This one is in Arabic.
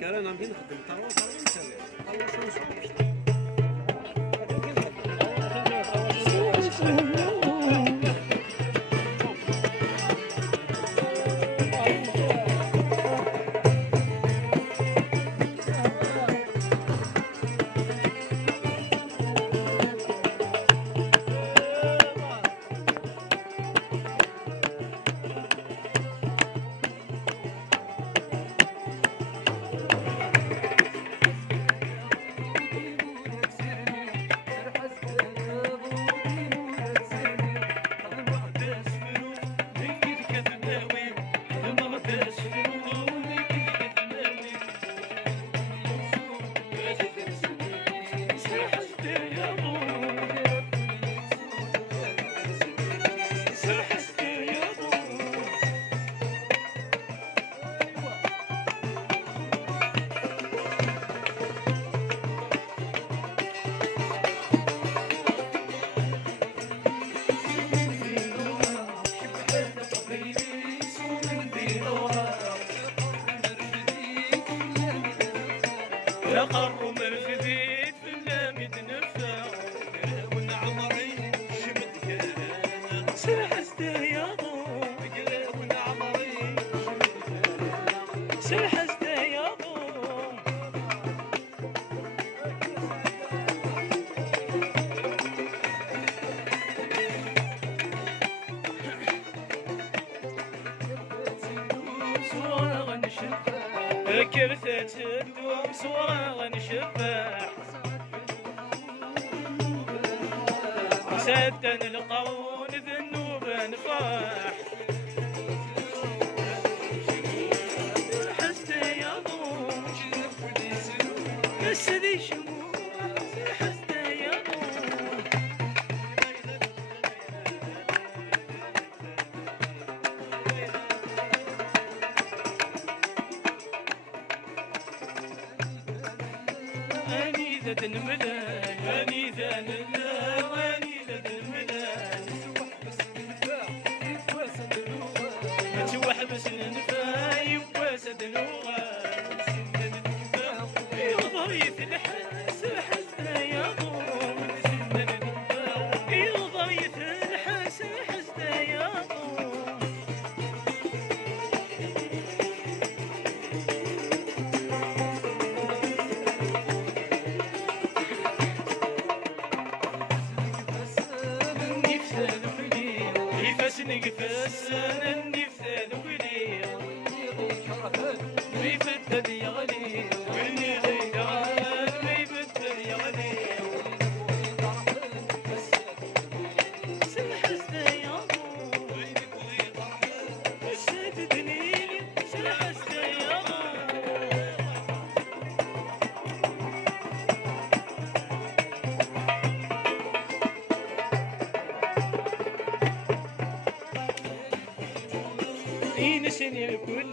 كان انا فين نخدم ترى قروا مرفديت في اللامد نفا ونعمري شمت كان سلحست يا ضو ونعمري سلحست يا ضو صورة غنشبح كرثة الدوم صورة غنشبح سدن القون ذنوب نفاح حست يا ضوم بس ذي شموع حست يا ضوم أنيذة الملاك أنيذة الملاك أنيذة الملاك توحبس النفا يواسد الوغاد يضريث الحس حسنا يا ضوم يضريث الحس حسنا يا ضوم نقفز النفث ولي ويفتد يغلي واللي غيران ويفتد يغلي سلحست يا ضو سددني سلحست يا ضو ينسني الكل